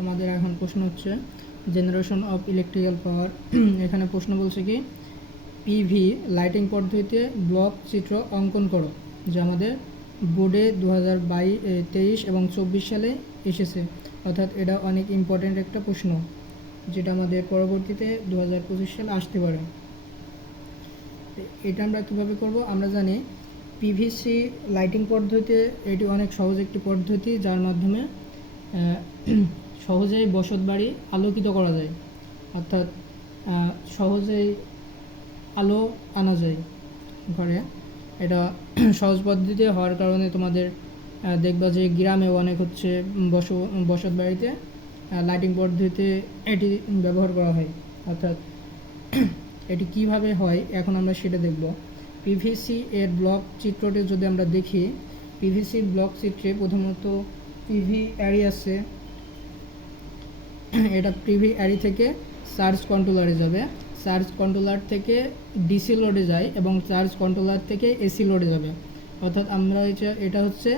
আমাদের এখন প্রশ্ন হচ্ছে জেনারেশন অফ ইলেকট্রিক্যাল পাওয়ার। এখানে প্রশ্ন বলছে কি পিভি লাইটিং পদ্ধতিতে ব্লক চিত্র অঙ্কন করো, যা আমাদের বোর্ডে 2023 এবং 24 সালে এসেছে। অর্থাৎ এটা অনেক ইম্পর্ট্যান্ট একটা প্রশ্ন, যেটা আমাদের পরবর্তীতে 2025 সালে আসতে পারে। এটা আমরা কীভাবে করব? আমরা জানি পিভিসি লাইটিং পদ্ধতিতে এটি অনেক সহজ একটি পদ্ধতি, যার মাধ্যমে সহজেই বসত বাড়ি আলোকিত করা যায়। অর্থাৎ সহজেই আলো আনা যায় ঘরে। এটা সহজ পদ্ধতি হওয়ার কারণে তোমাদের দেখবা যে গ্রামে অনেক হচ্ছে বসত বাড়িতে লাইটিং পদ্ধতিতে এটি ব্যবহার করা হয়। অর্থাৎ এটি কিভাবে হয় এখন আমরা সেটা দেখব। পিভিসি এর ব্লক চিত্রটি যদি আমরা দেখি, পিভিসি ব্লক চিত্রে প্রথমত পিভি অ্যারি আছে। এটা পিভি অ্যারি থেকে চার্জ কন্ট্রোলারে যাবে, চার্জ কন্ট্রোলার থেকে ডিসি লোডে যায় এবং চার্জ কন্ট্রোলার থেকে এসি লোডে যাবে। অর্থাৎ আমরা এটা হচ্ছে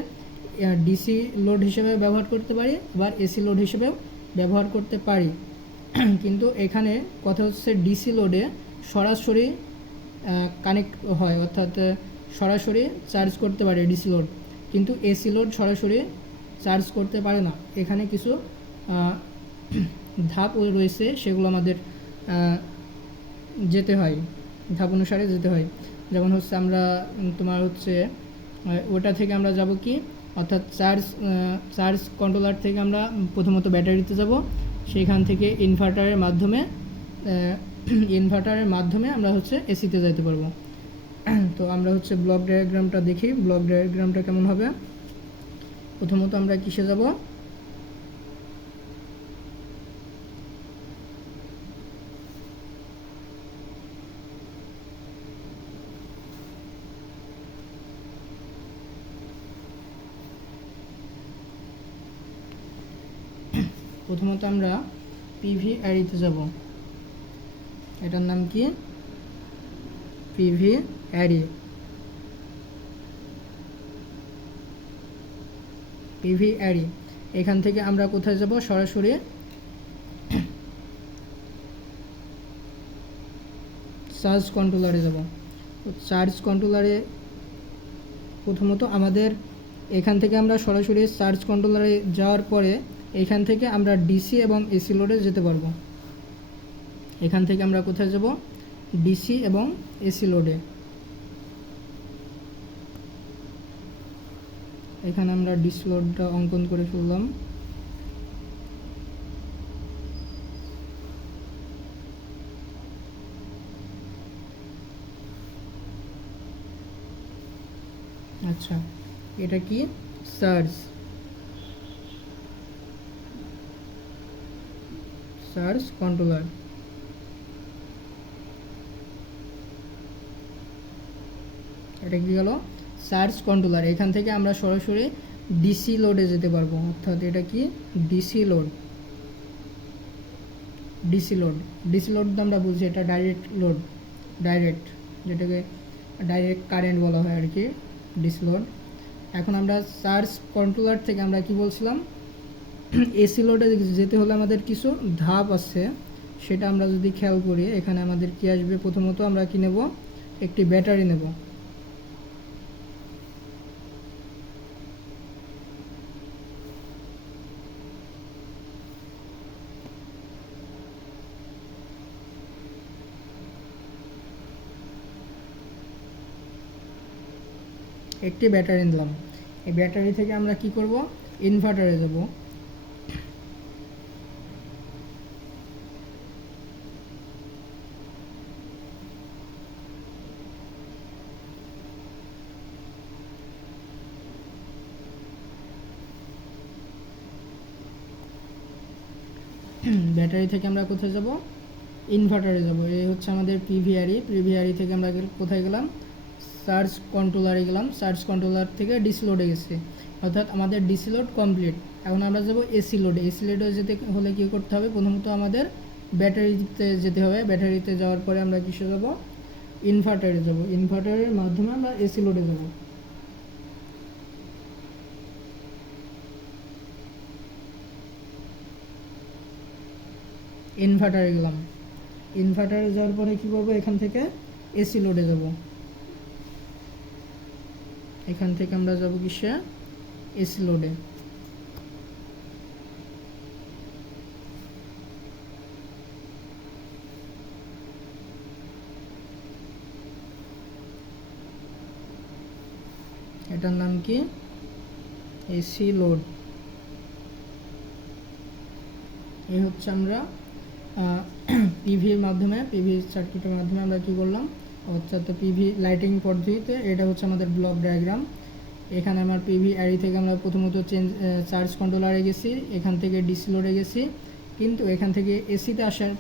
ডিসি লোড হিসেবে ব্যবহার করতে পারি, আবার এসি লোড হিসেবেও ব্যবহার করতে পারি। কিন্তু এখানে কথা হচ্ছে ডিসি লোডে সরাসরি কানেক্ট হয়, অর্থাৎ সরাসরি চার্জ করতে পারে ডিসি লোড, কিন্তু এসি লোড সরাসরি চার্জ করতে পারে না। এখানে কিছু ধাপ রয়েছে, সেগুলো আমাদের যেতে হয়, ধাপ অনুসারে যেতে হয়। যেমন হচ্ছে আমরা তোমার হচ্ছে ওটা থেকে আমরা যাব কি, অর্থাৎ চার্জ কন্ট্রোলার থেকে আমরা প্রথমত ব্যাটারিতে যাব, সেইখান থেকে ইনভার্টারের মাধ্যমে আমরা হচ্ছে এসিতে যেতে পারবো। তো আমরা হচ্ছে ব্লক ডায়াগ্রামটা দেখি, ব্লক ডায়াগ্রামটা কেমন হবে। প্রথমত আমরা কিসে যাব, প্রথমত আমরা পিভি অ্যারিতে যাব। এটার নাম কি? PV array. পিভি অ্যারি এখান থেকে আমরা কোথায় যাব? সরাসরি চার্জ কন্ট্রোলারে যাব। চার্জ কন্ট্রোলারে প্রথমত আমাদের এখান থেকে আমরা সরাসরি চার্জ কন্ট্রোলারে যাওয়ার পরে এখান থেকে আমরা ডিসি এবং এসি লোডে যেতে পারবো। এখান থেকে আমরা কোথায় যাব? ডিসি এবং এসি লোডে। এখানে আমরা ডিসি লোডটা অঙ্কন করে ফেললাম। আচ্ছা, এটা কি? Charge controller. এটা কি গেল? Charge controller. এখান থেকে আমরা সরাসরি ডিসি লোডে যেতে পারবো। অর্থাৎ এটা কি? DC load. ডিসি লোড আমরা বুঝি এটা ডাইরেক্ট লোড, যেটাকে ডাইরেক্ট কারেন্ট বলা হয় আর কি, ডিসি লোড। এখন আমরা চার্জ কন্ট্রোলার থেকে আমরা কি বলছিলাম, এসি লোডে যেতে হলে আমাদের কিছু ধাপ আছে, সেটা আমরা যদি খেয়াল করি এখানে আমাদের কি আসবে। প্রথমত আমরা কি নেব? একটি ব্যাটারি নেব। একটি ব্যাটারি নিলাম। এই ব্যাটারি থেকে আমরা কি করব? ইনভার্টারে যাব। ব্যাটারি থেকে আমরা কোথায় যাব? ইনভার্টারে যাব। এই হচ্ছে আমাদের পিভিআরই থেকে আমরা কোথায় গেলাম? চার্জ কন্ট্রোলারে গেলাম। চার্জ কন্ট্রোলার থেকে ডিসি লোডে গেছি, অর্থাৎ আমাদের ডিসি লোড কমপ্লিট। এখন আমরা যাব এসি লোডে। এসি লোডে যেতে হলে কী করতে হবে? প্রথমত আমাদের ব্যাটারিতে যেতে হবে। ব্যাটারিতে যাওয়ার পরে আমরা কিসে যাব? ইনভার্টারে যাব। ইনভার্টারের মাধ্যমে আমরা এসি লোডে যাব। ইনভার্টারে গেলাম। ইনভার্টারে যাওয়ার পরে কী করবো, এখান থেকে এসি লোডে যাব। এখান থেকে আমরা যাব কিসে, এসি লোডে। এটার নাম কি, এসি লোড। এই হচ্ছে আমরা পিভির মাধ্যমে, পিভি সার্কিটের মাধ্যমে আমরা কী করলাম, অর্থাৎ পিভি লাইটিং পদ্ধতিতে। এটা হচ্ছে আমাদের ব্লক ডায়াগ্রাম। এখানে আমার পিভি অ্যারি থেকে আমরা প্রথমত চার্জ কন্ট্রোলারে গেছি, এখান থেকে ডিসি লোডে গেছি, কিন্তু এখান থেকে এসিতে আসার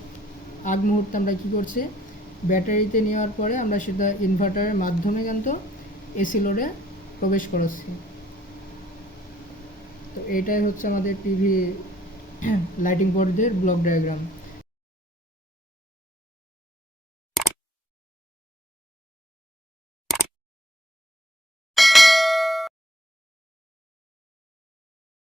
আগ মুহূর্তে আমরা কী করছি, ব্যাটারিতে নেওয়ার পরে আমরা সেটা ইনভার্টারের মাধ্যমে কিন্তু এসি লোডে প্রবেশ করাচ্ছি। তো এইটাই হচ্ছে আমাদের পিভি লাইটিং পদ্ধতির ব্লক ডায়াগ্রাম।